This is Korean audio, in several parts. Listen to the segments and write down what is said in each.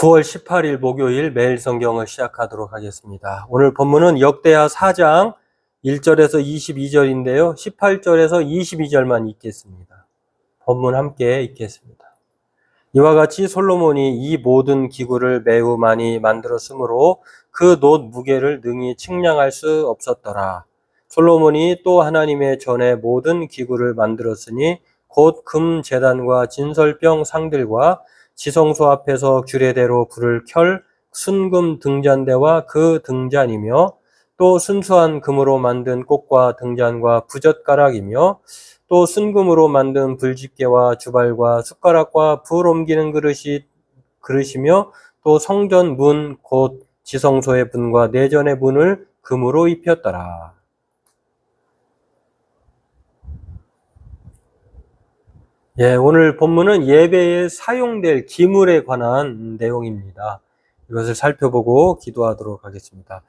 9월 18일 목요일 매일 성경을 시작하도록 하겠습니다. 오늘 본문은 역대하 4장 1절에서 22절인데요. 18절에서 22절만 읽겠습니다. 본문 함께 읽겠습니다. 이와 같이 솔로몬이 이 모든 기구를 매우 많이 만들었으므로 그 놋 무게를 능히 측량할 수 없었더라. 솔로몬이 또 하나님의 전에 모든 기구를 만들었으니 곧금 제단과 진설병 상들과 지성소 앞에서 규례대로 불을 켤 순금 등잔대와 그 등잔이며 또 순수한 금으로 만든 꽃과 등잔과 부젓가락이며 또 순금으로 만든 불집게와 주발과 숟가락과 불 옮기는 그릇이 그릇이며 또 성전 문 곧 지성소의 문과 내전의 문을 금으로 입혔더라. 예, 오늘 본문은 예배에 사용될 기물에 관한 내용입니다. 이것을 살펴보고 기도하도록 하겠습니다.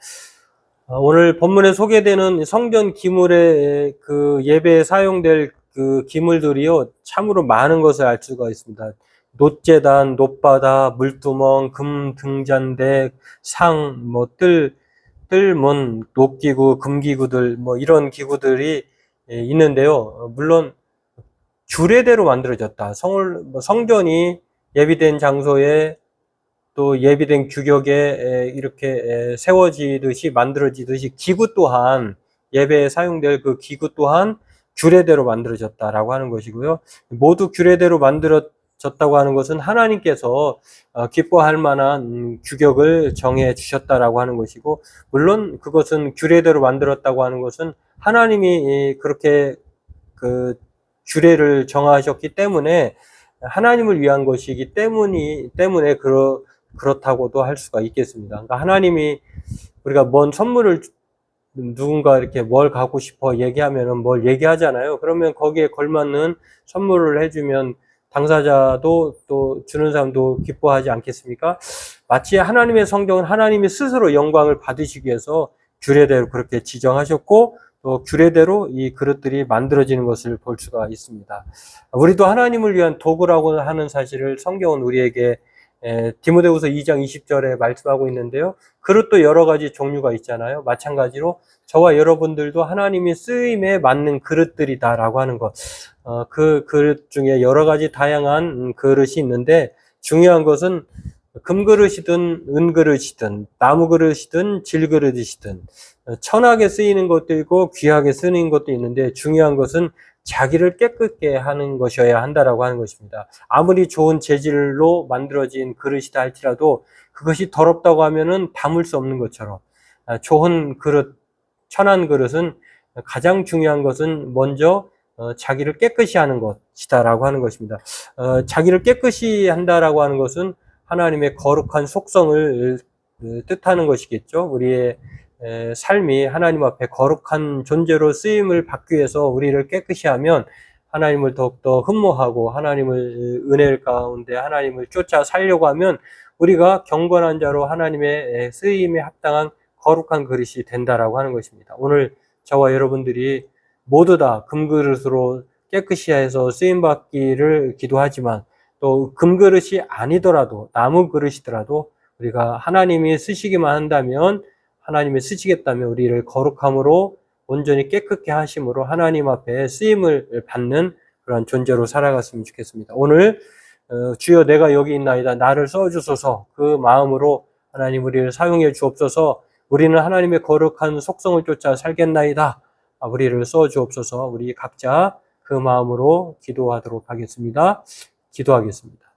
아, 오늘 본문에 소개되는 성전 기물의 그 예배에 사용될 그 기물들이요, 참으로 많은 것을 알 수가 있습니다. 놋재단, 놋바다, 물두멍, 금 등잔대, 상, 뭐 뜰, 뜰문, 놋기구, 금기구들, 뭐 이런 기구들이 예, 있는데요. 물론 규례대로 만들어졌다. 성, 뭐 성전이 예비된 장소에 또 예비된 규격에 이렇게 세워지듯이 만들어지듯이 기구 또한 예배에 사용될 그 기구 또한 규례대로 만들어졌다라고 하는 것이고요. 모두 규례대로 만들어졌다고 하는 것은 하나님께서 어, 기뻐할 만한 규격을 정해 주셨다라고 하는 것이고, 물론 그것은 규례대로 만들었다고 하는 것은 하나님이 그렇게 그 규례를 정하셨기 때문에 하나님을 위한 것이기 때문이 때문에 그렇 그렇다고도 할 수가 있겠습니다. 그러니까 하나님이 우리가 뭔 선물을 누군가 이렇게 뭘 갖고 싶어 얘기하면은 뭘 얘기하잖아요. 그러면 거기에 걸맞는 선물을 해주면 당사자도 또 주는 사람도 기뻐하지 않겠습니까? 마치 하나님의 성경은 하나님이 스스로 영광을 받으시기 위해서 규례대로 그렇게 지정하셨고 또 규례대로 이 그릇들이 만들어지는 것을 볼 수가 있습니다. 우리도 하나님을 위한 도구라고 하는 사실을 성경은 우리에게 디모데후서 2장 20절에 말씀하고 있는데요. 그릇도 여러 가지 종류가 있잖아요. 마찬가지로 저와 여러분들도 하나님이 쓰임에 맞는 그릇들이다라고 하는 것. 어, 그 그릇 중에 여러 가지 다양한 그릇이 있는데 중요한 것은 금그릇이든 은그릇이든 나무그릇이든 질그릇이든 천하게 쓰이는 것도 있고 귀하게 쓰는 것도 있는데 중요한 것은 자기를 깨끗게 하는 것이어야 한다라고 하는 것입니다. 아무리 좋은 재질로 만들어진 그릇이다 할지라도 그것이 더럽다고 하면은 담을 수 없는 것처럼 아, 좋은 그릇, 천한 그릇은 가장 중요한 것은 먼저 어, 자기를 깨끗이 하는 것이다라고 하는 것입니다. 어, 자기를 깨끗이 한다라고 하는 것은 하나님의 거룩한 속성을 그, 뜻하는 것이겠죠. 우리의 삶이 하나님 앞에 거룩한 존재로 쓰임을 받기 위해서 우리를 깨끗이 하면 하나님을 더욱더 흠모하고 하나님을 은혜 가운데 하나님을 쫓아 살려고 하면 우리가 경건한 자로 하나님의 쓰임에 합당한 거룩한 그릇이 된다라고 하는 것입니다. 오늘 저와 여러분들이 모두 다 금그릇으로 깨끗이 해서 쓰임 받기를 기도하지만 또 금그릇이 아니더라도 나무 그릇이더라도 우리가 하나님이 쓰시기만 한다면 하나님이 쓰시겠다면 우리를 거룩함으로 온전히 깨끗게 하심으로 하나님 앞에 쓰임을 받는 그런 존재로 살아갔으면 좋겠습니다. 오늘 어, 주여 내가 여기 있나이다 나를 써주소서 그 마음으로 하나님 우리를 사용해 주옵소서 우리는 하나님의 거룩한 속성을 쫓아 살겠나이다 아, 우리를 써 주옵소서 우리 각자 그 마음으로 기도하도록 하겠습니다. 기도하겠습니다.